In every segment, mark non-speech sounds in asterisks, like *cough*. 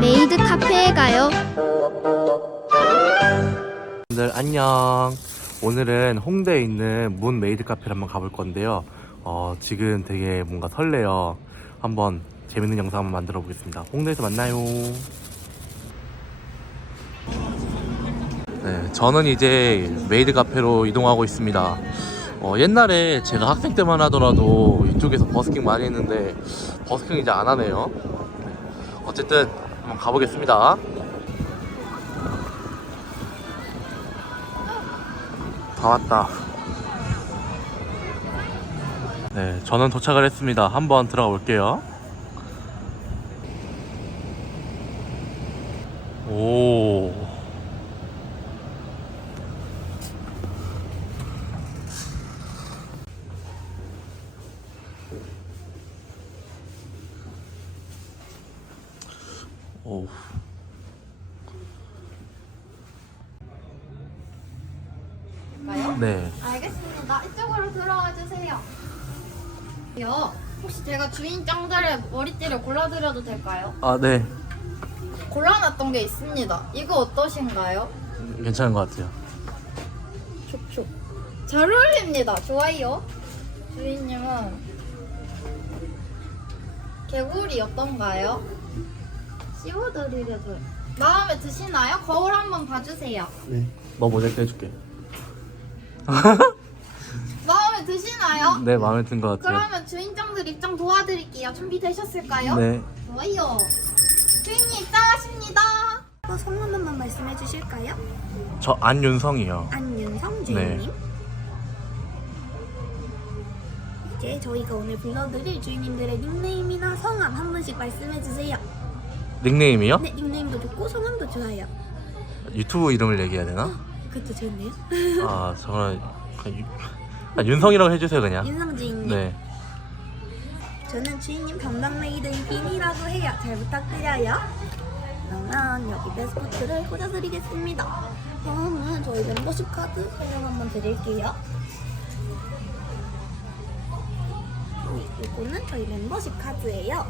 메이드 카페에 가요. 여러분들 안녕. 오늘은 홍대에 있는 문 메이드 카페를 한번 가볼 건데요. 어, 지금 되게 뭔가 설레요. 한번 재밌는 영상 한번 만들어 보겠습니다. 홍대에서 만나요. 네, 저는 이제 메이드 카페로 이동하고 있습니다. 어, 옛날에 제가 학생 때만 하더라도 이쪽에서 버스킹 많이 했는데 버스킹 이제 안 하네요. 네, 어쨌든 한번 가보겠습니다. 다 왔다. 네, 저는 도착을 했습니다. 한번 들어가 볼게요. 오. 오. 가요? 네. 알겠습니다. 이쪽으로 들어와 주세요. 요 혹시 제가 주인 짱들의 머리띠를 골라드려도 될까요? 아, 네. 골라놨던 게 있습니다. 이거 어떠신가요? 괜찮은 것 같아요. 촉촉. 잘 어울립니다. 좋아요. 주인님은 개구리 어떤가요? 씌워드리려고요. 마음에 드시나요? 거울 한번 봐주세요. 네. 너 모자이크 해줄게. *laughs* 마음에 드시나요? 네, 마음에 든 것 같아요. 그러면 주인장들 입장 도와드릴게요. 준비되셨을까요? 네. 좋아요. 주인님 입장하십니다. 또 성함 한 번만 말씀해 주실까요? 저 안윤성이요. 안윤성 주인님. 이제 저희가 오늘 불러드릴 주인님들의 닉네임이나 성함 한 분씩 말씀해 주세요. 닉네임이요? 네, 닉네임도 좋고 성함도 좋아요. 유튜브 이름을 얘기해야 되나? 그것도 좋네요. 아, 저는 그냥 유- 아, 윤성이라고 해주세요, 그냥. 윤성 주인님. 네. 저는 주인님 담당 메이드인 빈이라고 해요. 잘 부탁드려요. 그러면 여기 베스포트를 꽂아드리겠습니다. 다음은 저희 멤버십 카드 설명 한번 드릴게요. 이거는 저희 멤버십 카드예요.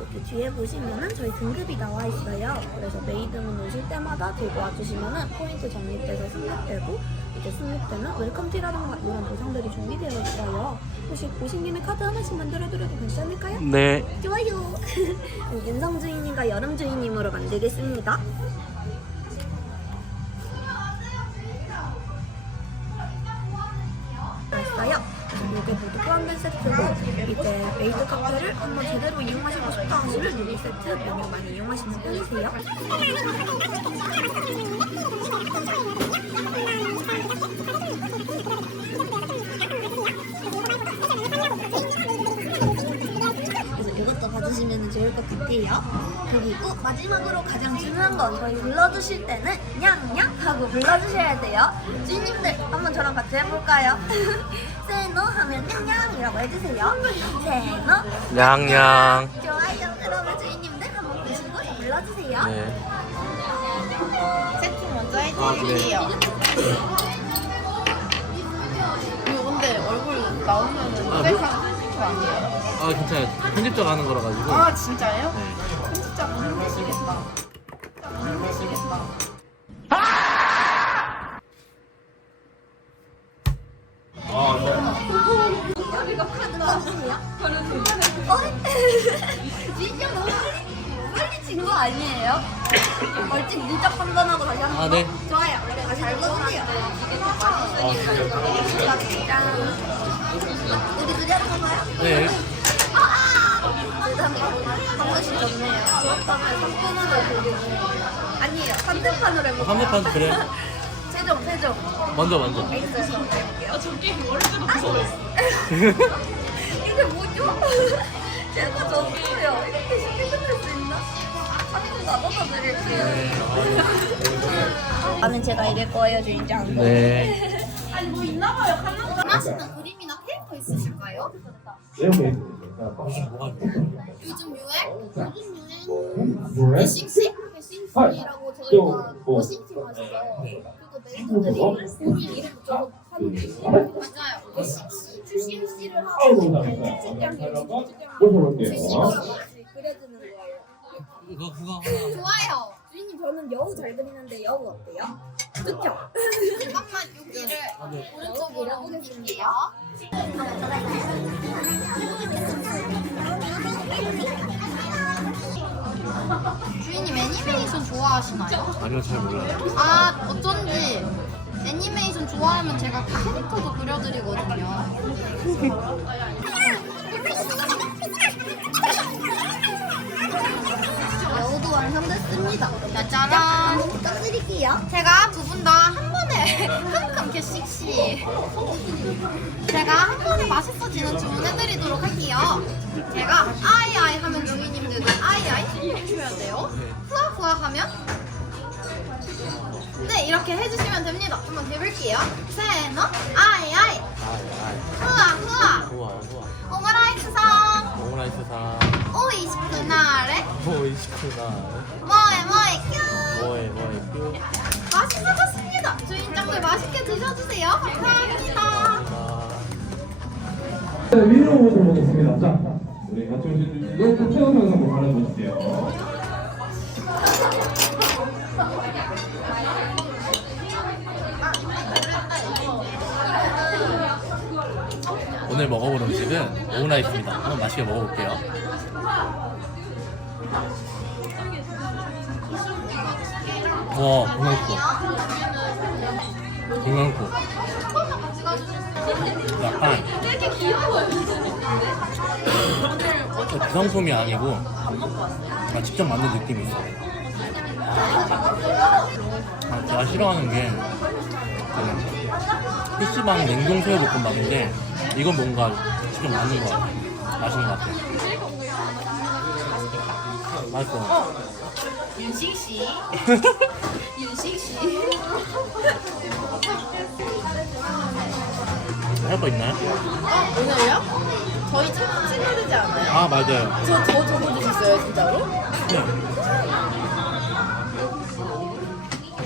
여기 뒤에 보시면은 저희 등급이 나와 있어요. 그래서 메이드문 오실 때마다 들고 와주시면은 포인트 적립돼서 승립되고 이제 승립되면 웰컴티라던가 이런 보상들이 준비되어 있어요. 혹시 보신 김에 카드 하나씩 만들어드려도 괜찮을까요? 네. 좋아요. *laughs* 윤성 주인님과 여름 주인님으로 만들겠습니다. 이게 모두 포함된 세트고 이제 메이드 카페를 한번 제대로 이용하시고 싶다 하시면 여기 세트 메뉴 많이 이용하시는 편이세요. 봐주시면 좋을 것 같아요. 그리고 마지막으로 가장 중요한 건 저희 불러주실 때는 냥냥 하고 불러주셔야 돼요. 주인님들 한번 저랑 같이 해볼까요? *laughs* 세노 하면 냥냥이라고 해주세요. 세노 냥냥. 좋아요. 그러면 주인님들 한번 보시고 저 불러주세요. 네. 세팅 먼저 아, 해드릴게요. *coughs* 이거 근데 얼굴 나오면은 아, 셀카 거 아, 괜찮아요. 편집자가 하는 거라 가지고. 아 진짜요? 네. 편집자 분 힘드시겠다. 힘드시겠다. 여기가 카드 맞으세요? 어? 진짜 너무 빨리, 빨리 친거 아니에요? 얼찍 눈짝 판단하고 다시 한번 아, 네. 좋아요 다시 눌러주세요 짠 우리 둘이 하는 건가요? 네. 죄송해요 한 번씩 졌네요 그렇다면 3분으로 돌리고 아니에요 3대판으로 해볼까요? 한대판 그래. 최종 최종 먼저, 먼저. 알겠어요 아 저게 머리도 *laughs* 이게 뭐죠? 제가 졌어요 이렇게 쉽게 끝낼 수 있나? 한번 나눠서 드릴게요 나는 제가 이길 거예요 주인장 네. 원하시는 그림이나 캐릭터 있으실까요? 요즘 유행? 요즘 유행? 배싱식? 배싱식이라고 저희가 배싱팀 아시죠? 그거 메이커들이 우리 이름 붙여서 하는 게 맞아요. 배싱씨, 출신이랑 같이 그려주는 거예요. 그거 좋아요. 주인님 저는 여우 잘 그리는데 여우 어때요? 좋죠? 잠깐만 여기를 오른쪽으로 옮길게요. 주인님 애니메이션 좋아하시나요? 아니요 잘 몰라요. 아 어쩐지 애니메이션 좋아하면 제가 캐릭터도 그려드리거든요. 여우도 완성됐습니다. 짜잔. 부탁드릴게요. 제가 두 분 다 한 번에 *laughs* 큼큼 개씩씩 제가 한 번에 맛있어지는 주문 해드리도록 할게요. 제가 아이아이 하면 주인님들도 아이아이 해줘야 돼요. 후아후아 하면 네 이렇게 해주시면 됩니다. 한번 해볼게요. 세노 아이아이 후아후아 좋아 좋아. 오므라이스상 오므라이스상 오이시쿠나레 보이시구나. 뭐에 뭐에 큐 뭐해 뭐해 큐. 맛있어 졌습니다. 주인장들 맛있게 드셔주세요. 감사합니다. 아. 자, 위로 보도록 하겠습니다. 자, 우리 같이 오신 분들도 국회의원 영상 한번 받아보실게요. 오늘 먹어볼 음식은 오므라이스입니다. 한번 맛있게 먹어볼게요. 와, 동양코. 동양코. 약간 저 비상솜이 아니고 아, 직접 만든 느낌이 있어요. 아, 제가 싫어하는 게 그, PC방 냉동 새우볶음밥인데 이건 뭔가 직접 만든 거 같아요. 맛있는 것 같아요. 맛있어. 윤식 씨. *laughs* 윤식 씨. 할 거 있나요? 오늘요? 저희 책 찍어야 되지 않아요? 아 맞아요. 저, 저 적어주셨어요, 진짜로? 네.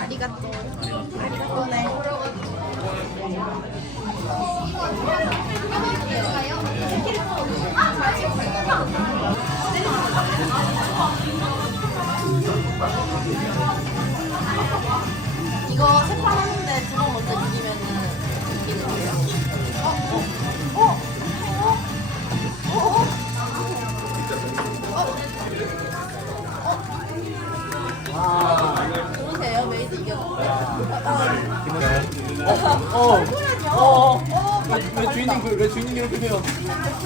아리가또. 판하 두번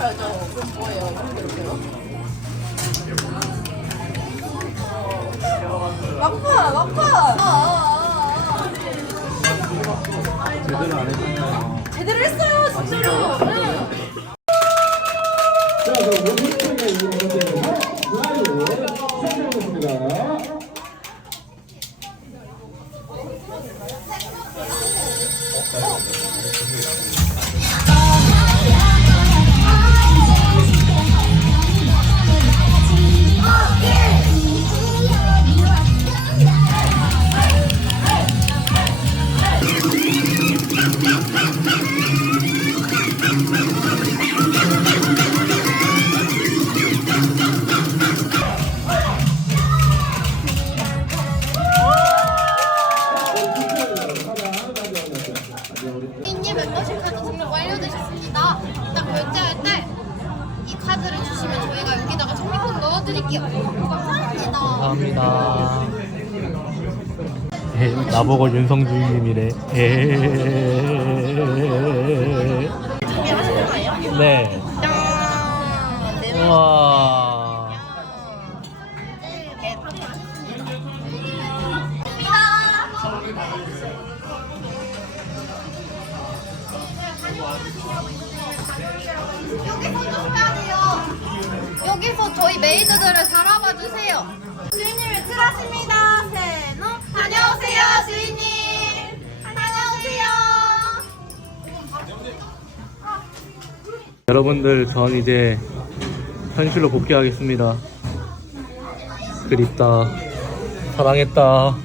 이렇게하죠. 그럼 뭐예요? 이렇게요? 막파! 막파! 아, 제대로 안 해줬네요. 제대로 했어요, 진짜로! 응. 드릴게요. 감사합니다. 감사합니다. 에, 나보고 윤성 주인님이래. 에. 준비하시는 거예요? 네. 짠! 네 명. 우와. 살아봐 주세요. 주인님 들어왔습니다. 세노. 다녀오세요, 주인님. 여러분들 전 이제 현실로 복귀하겠습니다. 그립다. 사랑했다.